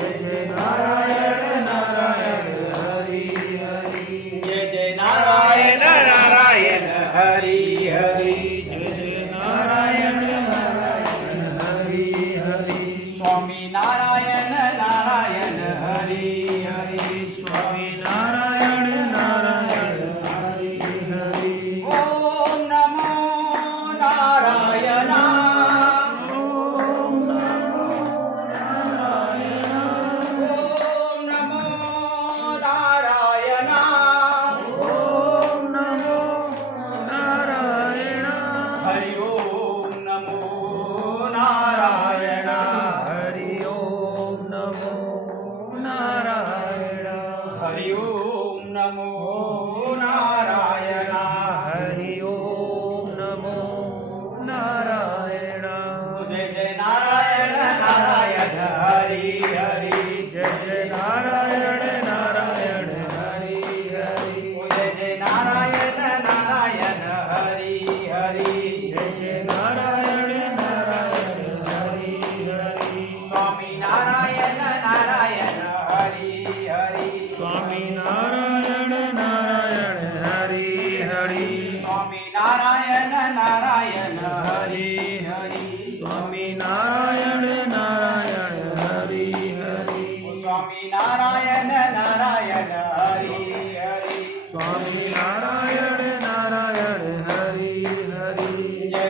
Jai Jai Narayan Narayan Hari Hari Jai Jai Narayan Narayan Hari Hari Jai Jai Narayan Narayan Hari Hari Swami Narayan Narayan Hari Hari Swami Narayan Narayan Hari Hari Om NaMo Narayan Om NaMo Narayan Om NaMo Narayan Om NaMo Narayan Hari Om NaMo Narayan Hari Om NaMo Narayan Hari Om NaMo Narayan Hari Om NaMo Narayan Jai Jai Narayan Narayan Hari Hari Jai Jai Narayan Narayan Hari Hari Jai Jai Narayan Narayan Hari Hari Jai Jai Narayan Narayan Hari Hari Swami Narayan Narayan Hari Hari Swami Narayan Narayan Hari Hari Swami Narayan Narayan Hari Hari Swami Narayan Narayan Hari Hari Swami Narayan Narayan Hari Hari Swami Narayan